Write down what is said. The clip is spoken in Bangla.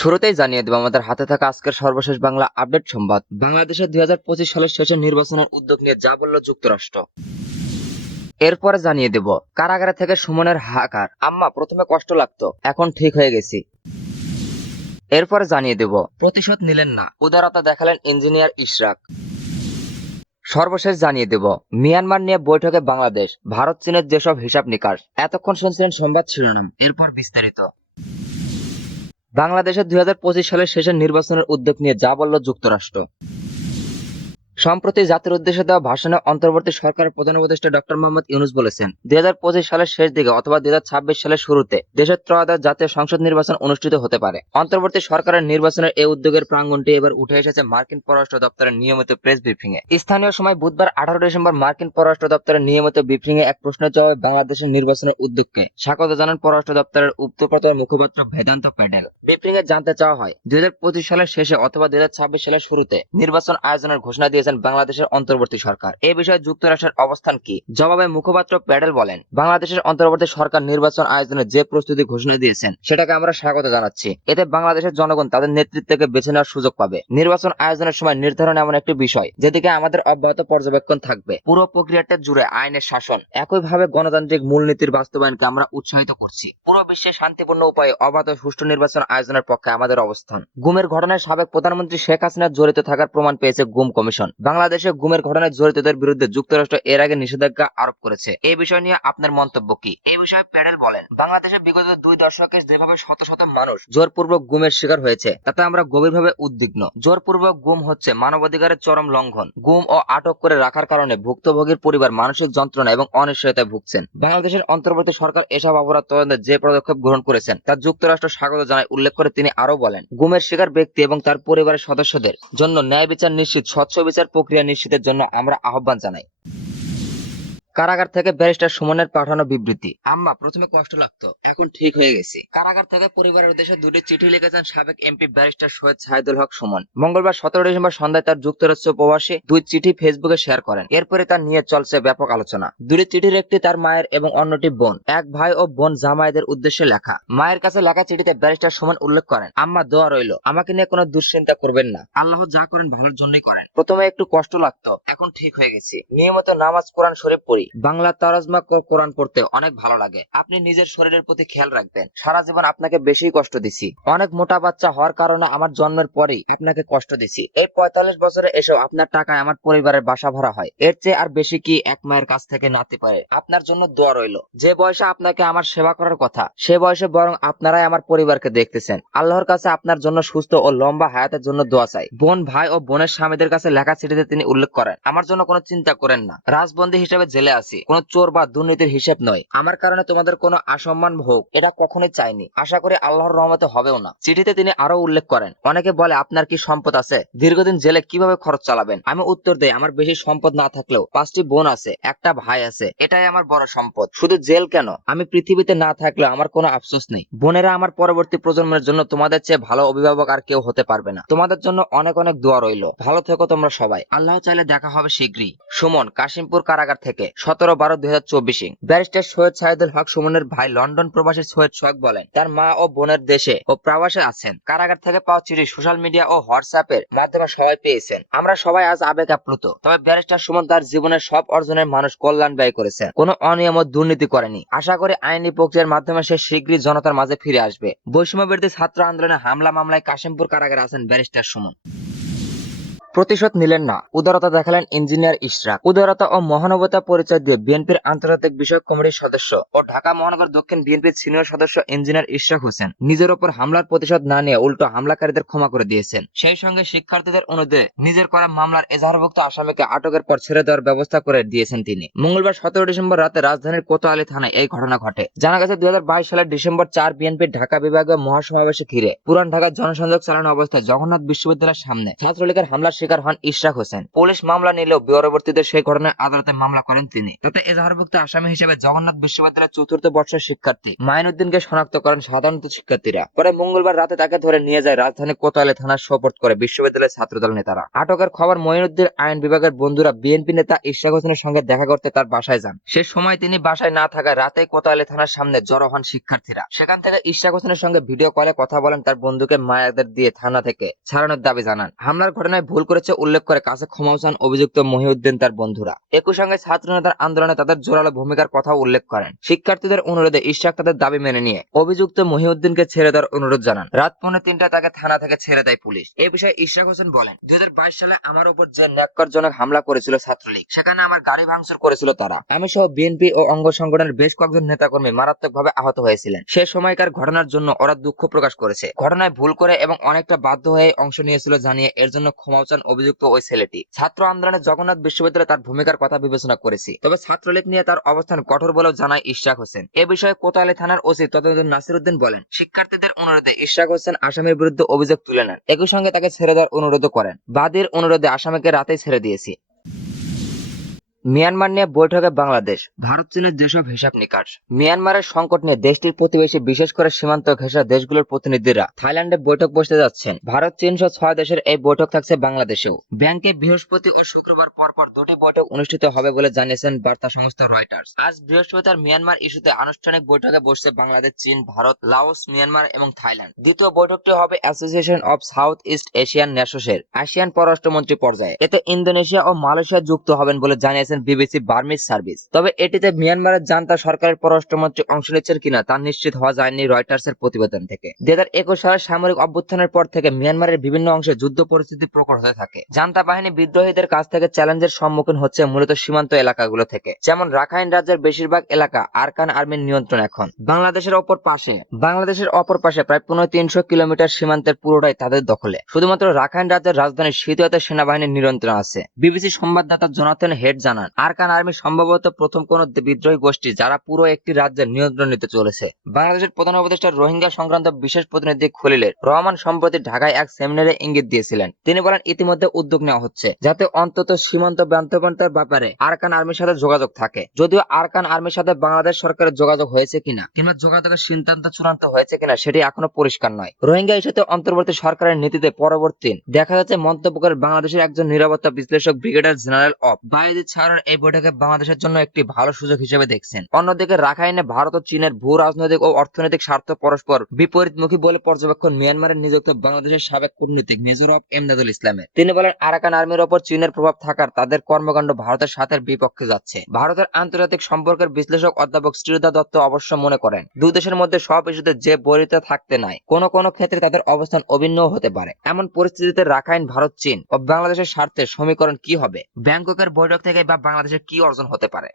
শুরুতেই জানিয়ে দেব আমাদের হাতে থাকা আজকের সর্বশেষ বাংলা আপডেট সংবাদ। বাংলাদেশে 2025 সালের শেষে নির্বাচনের উদ্যোগ নিয়ে যা বলল যুক্তরাষ্ট্র। এরপরে জানিয়ে দেব কারাগারে থেকে সুমনের হাহাকার, আম্মা প্রথমে কষ্ট লাগতো, এখন ঠিক হয়ে গেছি। এরপরে জানিয়ে দেব প্রতিশোধ নিলেন না, উদারতা দেখালেন ইঞ্জিনিয়ার ইশরাক। সর্বশেষ জানিয়ে দেব মিয়ানমার নিয়ে বৈঠকে বাংলাদেশ, ভারত চীনের যেসব হিসাব নিকাশ। এতক্ষণ শুনছিলেন সংবাদ শিরোনাম, এরপর বিস্তারিত। বাংলাদেশের 2025 সালের শেষের নির্বাচনের উদ্যোগ নিয়ে যা বলল যুক্তরাষ্ট্র। সম্প্রতি জাতির উদ্দেশ্যে দেওয়া ভাষণে অন্তর্বর্তী সরকারের প্রধান উপদেষ্টা ডক্টর মোহাম্মদ ইউনূস বলেছেন, 2025 সালের শেষ দিকে অথবা 2026 সালের শুরুতে দেশের ত্রয়োদশ জাতীয় সংসদ নির্বাচন অনুষ্ঠিত হতে পারে। অন্তর্বর্তী সরকারের নির্বাচনের এই উদ্যোগের প্রাঙ্গণটি এবার উঠে এসেছে মার্কিন পররাষ্ট্র দপ্তরের নিয়মিত প্রেস ব্রিফিংয়ে। স্থানীয় সময় বুধবার 18 ডিসেম্বর মার্কিন পররাষ্ট্র দপ্তরের নিয়মিত ব্রিফিংয়ে এক প্রশ্নের জবাবে বাংলাদেশের নির্বাচনের উদ্যোগকে স্বাগত জানান পররাষ্ট্র দপ্তরের উপপ্রধান মুখপাত্র ভেদান্ত প্যাটেল। ব্রিফিংয়ে জানতে চাওয়া হয়, 2025 সালের শেষে অথবা 2026 সালের শুরুতে নির্বাচন আয়োজনের ঘোষণা দিয়েছেন বাংলাদেশের অন্তর্বর্তী সরকার। এ বিষয়ে যুক্তরাষ্ট্রের অবস্থান কি? জবাবে মুখপাত্র প্যাটেল বলেন, বাংলাদেশের অন্তর্বর্তী সরকার নির্বাচন আয়োজনের যে প্রস্তুতি ঘোষণা দিয়েছেন সেটাকে আমরা স্বাগত জানাচ্ছি। এতে বাংলাদেশের জনগণ তাদের নেতৃত্বকে বেছে নেওয়ার সুযোগ পাবে। নির্বাচন আয়োজনের সময় নির্ধারণ এমন একটি বিষয় যেদিকে আমাদের অব্যাহত পর্যবেক্ষণ থাকবে। পুরো প্রক্রিয়াটা জুড়ে আইনের শাসন, একইভাবে গণতান্ত্রিক মূলনীতির বাস্তবায়নকে আমরা উৎসাহিত করছি। পুরো বিশ্বে শান্তিপূর্ণ উপায়ে অবাধ ও সুষ্ঠু নির্বাচন আয়োজনের পক্ষে আমাদের অবস্থান। গুমের ঘটনায় সাবেক প্রধানমন্ত্রী শেখ হাসিনা জড়িত থাকার প্রমাণ পেয়েছে গুম কমিশন। বাংলাদেশে গুমের ঘটনায় জড়িতদের বিরুদ্ধে যুক্তরাষ্ট্র এর আগে নিষেধাজ্ঞা আরোপ করেছে। এই বিষয় নিয়ে আপনার মন্তব্য কি? এই বিষয়ে প্যাটেল বলেন, বাংলাদেশে বিগত 2 দশকে যেভাবে শত শত মানুষ জোরপূর্বক গুমের শিকার হয়েছে তাতে আমরা গভীরভাবে উদ্বিগ্ন। জোরপূর্বক গুম হচ্ছে মানবাধিকারের চরম লঙ্ঘন। গুম ও আটক করে রাখার কারণে ভুক্তভোগীর পরিবার মানসিক যন্ত্রণা এবং অনিশ্চয়তায় ভুগছেন। বাংলাদেশের অন্তর্বর্তী সরকার এসব অপরাধ তদন্তে যে পদক্ষেপ গ্রহণ করেছেন তা যুক্তরাষ্ট্র স্বাগত জানায় উল্লেখ করে তিনি আরো বলেন, গুমের শিকার ব্যক্তি এবং তার পরিবারের সদস্যদের জন্য ন্যায় বিচার নিশ্চিত, স্বচ্ছ বিচার প্রক্রিয়া নিশ্চিতের জন্য আমরা আহ্বান জানাই। কারাগার থেকে ব্যারিস্টার সুমনের পাঠানো বিবৃতি, আম্মা প্রথমে কষ্ট লাগতো, এখন ঠিক হয়ে গেছি। কারাগার থেকে পরিবারের উদ্দেশ্যে দুটি চিঠি লিখেছেন সাবেক এমপি ব্যারিস্টার সৈয়দ সাইদুল হক সুমন। মঙ্গলবার 17 ডিসেম্বর সন্ধ্যায় তার যুক্তরাষ্ট্র প্রবাসী 2 চিঠি ফেসবুকে শেয়ার করেন। এরপরে তা নিয়ে চলছে ব্যাপক আলোচনা। দুটি চিঠির একটি তার মায়ের এবং অন্যটি বোন, এক ভাই ও বোন জামাইদের উদ্দেশ্যে লেখা। মায়ের কাছে লেখা চিঠিতে ব্যারিস্টার সুমন উল্লেখ করেন, আম্মা দোয়া রইল, আমাকে নিয়ে কোনো দুশ্চিন্তা করবেন না, আল্লাহ যা করেন ভালোর জন্যই করেন। প্রথমে একটু কষ্ট লাগতো, এখন ঠিক হয়ে গেছি। নিয়মিত নামাজ কোরআন শরীফ পড়ি। বাংলা তারাজমা কোরআন পড়তে অনেক ভালো লাগে। আপনি নিজের শরীরের প্রতি খেয়াল রাখবেন। সারা জীবন আপনাকে বেশি কষ্ট দিছি। অনেক মোটা বাচ্চা হওয়ার কারণে আমার জন্মের পরেই আপনাকে কষ্ট দিছি। এই 45 বছরে এসেও আপনার টাকায় আমার পরিবারের বাসা ভরা হয়। এর চেয়ে আর বেশি কি এক মায়ের কাছ থেকে নাতে পারে? আপনার জন্য দোয়া রইল। যে বয়সে আপনাকে আমার সেবা করার কথা সে বয়সে বরং আপনারাই আমার পরিবারকে দেখতেছেন। আল্লাহর কাছে আপনার জন্য সুস্থ ও লম্বা হায়াতের জন্য দোয়া চাই। বোন, ভাই ও বোনের স্বামীদের কাছে লেখা চিঠিতে তিনি উল্লেখ করেন, আমার জন্য কোনো চিন্তা করেন না। রাজবন্দী হিসেবে জেলে আছি, কোনো চোর বা দুর্নীতির হিসেব নয়। আমার কারণে তোমাদের কোনো অসম্মান হোক এটা কখনোই চাইনি, আশা করি আল্লাহর রহমতে হবেও না। চিঠিতে তিনি আরো উল্লেখ করেন, অনেকে বলে আপনার কি সম্পদ আছে, দীর্ঘদিন জেলে কিভাবে খরচ চালাবেন? আমি উত্তর দেই, আমার বেশি সম্পদ না থাকলেও 5টি বোন আছে, একটা ভাই আছে, এটাই আমার বড় সম্পদ। শুধু জেল কেন, আমি পৃথিবীতে না থাকলেও আমার কোনো আফসোস নেই। বোনেরা, আমার পরবর্তী প্রজন্মের জন্য তোমাদের চেয়ে ভালো অভিভাবক আর কেউ হতে পারবে না। তোমাদের জন্য অনেক অনেক দোয়া রইল। ভালো থেকো তোমরা সবাই। আল্লাহ চাইলে দেখা হবে শীঘ্রই। সুমন, কাশিমপুর কারাগার থেকে 17/12/2024। ব্যারিস্টার সৈয়দ সাইদুল হক সুমনের ভাই লন্ডন প্রবাসী সৈয়দ সোহাগ বলেন, তার মা ও বোনের দেশে ও প্রবাসে আছেন। কারাগার থেকে পাওয়া চিঠি সোশ্যাল মিডিয়া ও হোয়াটসঅ্যাপের মাধ্যমে সবাই পেয়েছেন। আমরা সবাই আজ আবেগ আপ্লুত। তবে ব্যারিস্টার সুমন তার জীবনের সব অর্জনের মানুষ কল্যাণ ব্যয় করেছেন, কোনো অনিয়ম ও দুর্নীতি করেনি। আশা করি আইনি প্রক্রিয়ার মাধ্যমে সে শীঘ্রই জনতার মাঝে ফিরে আসবে। বৈষম্য বিরোধী ছাত্র আন্দোলনে হামলা মামলায় কাশিমপুর কারাগারে আছেন ব্যারিস্টার সুমন। প্রতিশোধ নিলেন না, উদারতা দেখালেন ইঞ্জিনিয়ার ইশরাক। উদারতা ও মহানুভবতা পরিচয় দিয়ে বিএনপির আন্তর্জাতিক বিষয়ক কমিটির সদস্য ও ঢাকা মহানগর দক্ষিণ বিএনপির সিনিয়র সদস্য ইঞ্জিনিয়ার ইশরাক হোসেন নিজের ওপর হামলার প্রতিশোধ না নিয়ে উল্টো হামলাকারীদের ক্ষমা করে দিয়েছেন। সেই সঙ্গে শিক্ষার্থীদের অনুরোধে নিজের করা মামলার এজাহারভুক্ত আসামিকে আটকের পর ছেড়ে দেওয়ার ব্যবস্থা করে দিয়েছেন তিনি। মঙ্গলবার 17 ডিসেম্বর রাতে রাজধানীর কোতোয়ালি থানায় এই ঘটনা ঘটে। জানা গেছে 2022 সালের ডিসেম্বর 4 বিএনপির ঢাকা বিভাগীয় মহাসমাবেশে ঘিরে পুরান ঢাকায় জনসংযোগ চালানো অবস্থায় জগন্নাথ বিশ্ববিদ্যালয়ের সামনে ছাত্রলীগের হামলার শিকার শিকার হন ইশরাক হোসেন। পুলিশ মামলা নিলেও পরবর্তীতে সেই ঘটনায় আদালতে মামলা করেন তিনি। তাতে এজাহারভুক্ত আসামি হিসেবে জগন্নাথ বিশ্ববিদ্যালয়ের চতুর্থ বর্ষের শিক্ষার্থী মাইনুদ্দিনকে শনাক্ত করেন সাধারণত শিক্ষার্থীরা। পরে মঙ্গলবার রাতে তাকে ধরে নিয়ে যায় রাজধানী কোতোয়ালি থানার সোপর্দ করে বিশ্ববিদ্যালয়ের ছাত্রদল নেতারা। আটকের খবর মঈনুদ্দিন আইন বিভাগের বন্ধুরা বিএনপি নেতা ইশরাক হোসেনের সঙ্গে দেখা করতে তার বাসায় যান। সে সময় তিনি বাসায় না থাকায় রাতে কোতোয়ালি থানার সামনে জড়ো হন শিক্ষার্থীরা। সেখান থেকে ইশরাক হোসেনের সঙ্গে ভিডিও কলে কথা বলেন, তার বন্ধুকে মায়াদের দিয়ে থানা থেকে ছাড়ানোর দাবি জানান। হামলার ঘটনায় ভুল করেছে উল্লেখ করে কাছে ক্ষমাও চান অভিযুক্ত মহিউদ্দিন তার বন্ধুরা। একই সঙ্গে ছাত্র নেতার আন্দোলনে তাদের জোরালো ভূমিকার কথা উল্লেখ করেন। শিক্ষার্থীদের অনুরোধে ইশরাক তাদের দাবি মেনে নিয়ে অভিযুক্ত মহিউদ্দিনকে ছেড়ে দেওয়ার অনুরোধ জানান। রাত 2:45টায় তাকে থানা থেকে ছেড়ে দেয় পুলিশ। এ বিষয়ে ইশরাক হোসেন বলেন, 2022 সালে আমার উপর যে ন্যাক্কারজনক হামলা করেছিল ছাত্রলীগ, সেখানে আমার গাড়ি ভাঙচুর করেছিল তারা। আমি সহ বিএনপি ও অঙ্গ সংগঠনের বেশ কয়েকজন নেতাকর্মী মারাত্মকভাবে আহত হয়েছিলেন। সে সময়কার ঘটনার জন্য ওরা দুঃখ প্রকাশ করেছে। ঘটনায় ভুল করে এবং অনেকটা বাধ্য হয়ে অংশ নিয়েছিল জানিয়ে এর জন্য ক্ষমাও চান অভিযুক্ত ওই ছেলেটি। ছাত্র আন্দোলনে জগন্নাথ বিশ্ববিদ্যালয়ে তার ভূমিকার কথা বিবেচনা করেছি, তবে ছাত্রলীগ নিয়ে তার অবস্থান কঠোর বলেও জানায় ইশরাক হোসেন। এ বিষয়ে কোতোয়ালি থানার ওসি তদন্ত নাসিরউদ্দিন বলেন, শিক্ষার্থীদের অনুরোধে ইশরাক হোসেন আসামির বিরুদ্ধে অভিযোগ তুলে নেন। একই সঙ্গে তাকে ছেড়ে দেওয়ার অনুরোধ করেন। বাদীর অনুরোধে আসামিকে রাতেই ছেড়ে দিয়েছি। মিয়ানমার নিয়ে বৈঠকে বাংলাদেশ, ভারত চীনের যেসব হিসাব নিকাশ। মিয়ানমারের সংকট নিয়ে দেশটির প্রতিবেশী বিশেষ করে সীমান্ত ঘেঁষা দেশগুলোর প্রতিনিধিরা থাইল্যান্ডে বৈঠক বসতে যাচ্ছেন। ভারত চীন সহ 6 দেশের এই বৈঠক থাকছে বাংলাদেশেও। ব্যাংকে বৃহস্পতি ও শুক্রবার পরপর 2টি বৈঠক অনুষ্ঠিত হবে বলে জানিয়েছেন বার্তা সংস্থা রয়টার্স। আজ বৃহস্পতিবার মিয়ানমার ইস্যুতে আনুষ্ঠানিক বৈঠকে বসছে বাংলাদেশ, চীন, ভারত, লাওস, মিয়ানমার এবং থাইল্যান্ড। দ্বিতীয় বৈঠকটি হবে Association of Southeast Asian নেশনসের আসিয়ান পররাষ্ট্রমন্ত্রী পর্যায়ে। এতে ইন্দোনেশিয়া ও মালয়েশিয়া যুক্ত হবেন বলে জানিয়েছেন বিবিসি বার্মিজ সার্ভিস। তবে এটিতে মিয়ানমারের জান্তা সরকারের পররাষ্ট্রমন্ত্রী অংশ নিচ্ছেন কিনা তা নিশ্চিত হওয়া যায়নি রয়টার্সের প্রতিবেদন থেকে। 2021 সালের সামরিক অভ্যুত্থানের পর থেকে মিয়ানমারের বিভিন্ন অংশে যুদ্ধ পরিস্থিতি প্রকট হতে থাকে। জান্তা বাহিনী বিদ্রোহীদের কাছ থেকে চ্যালেঞ্জের সম্মুখীন হচ্ছে মূলত সীমান্ত এলাকাগুলো থেকে। যেমন রাখাইন রাজ্যের বেশিরভাগ এলাকা আরাকান আর্মির নিয়ন্ত্রণ এখন। বাংলাদেশের অপর পাশে প্রায় 300 কিলোমিটার সীমান্তের পুরোটাই তাদের দখলে। শুধুমাত্র রাখাইন রাজ্যের রাজধানী সিতিওয়াতে সেনাবাহিনীর নিয়ন্ত্রণ আছে। বিবিসি সংবাদদাতা জোনাথন হেড জানান, আরাকান আর্মি সম্ভবত প্রথম কোন বিদ্রোহী গোষ্ঠী যারা পুরো একটি রাজ্যের নিয়ন্ত্রণ নিতে চলেছে। বাংলাদেশের প্রধান উপদেষ্টা রোহিঙ্গা সংক্রান্ত বিশেষ প্রতিনিধি খলিলুর রহমান সম্প্রতি ঢাকায় এক সেমিনারে ইঙ্গিত দিয়েছিলেন। তিনি বলেন, ইতিমধ্যে উদ্যোগ নেওয়া হচ্ছে যাতে অন্তত সীমান্ত বান্তবতার ব্যাপারে আরাকান আর্মির সাথে যোগাযোগ থাকে। যদিও আরাকান আর্মির সাথে বাংলাদেশ সরকারের যোগাযোগ হয়েছে কিনা কিংবা যোগাযোগের সিদ্ধান্ত চূড়ান্ত হয়েছে কিনা সেটি এখনো পরিষ্কার নয়। রোহিঙ্গা ইস্যুতে অন্তর্বর্তী সরকারের নীতিতে পরবর্তী দেখা যাচ্ছে মন্তব্য করে বাংলাদেশের একজন নিরাপত্তা বিশ্লেষক ব্রিগেডিয়ার জেনারেল অফ বায়েজিদ ছাড়ার এই বৈঠকে বাংলাদেশের জন্য একটি ভালো সুযোগ হিসেবে দেখছেন। অন্যদিকে রাখাইনে ভারত ও চীনের ভূ রাজনৈতিক ও অর্থনৈতিক স্বার্থ পরস্পর বিপরীতমুখী বলে পর্যবেক্ষণ মিয়ানমারের নিযুক্ত বাংলাদেশের সাবেক কূটনীতিক মেজর অফ এমদাদুল ইসলামের। তিনি বলেন, আরাকান আর্মির ওপর চীনের প্রভাব থাকার তাদের কর্মকাণ্ড ভারতের স্বার্থের বিপক্ষে যাচ্ছে। ভারতের আন্তর্জাতিক সম্পর্কের বিশ্লেষক অধ্যাপক শ্রীধর দত্ত অবশ্য মনে করেন, দুই দেশের মধ্যে সব ইস্যুতে যে বৈরিতা থাকতে নাই, কোন ক্ষেত্রে তাদের অবস্থান অভিন্ন হতে পারে। এমন পরিস্থিতিতে রাখাইন, ভারত, চীন ও বাংলাদেশের স্বার্থের সমীকরণ কি হবে? ব্যাংককের বৈঠক থেকে বা বাংলাদেশের কি অর্জন হতে পারে?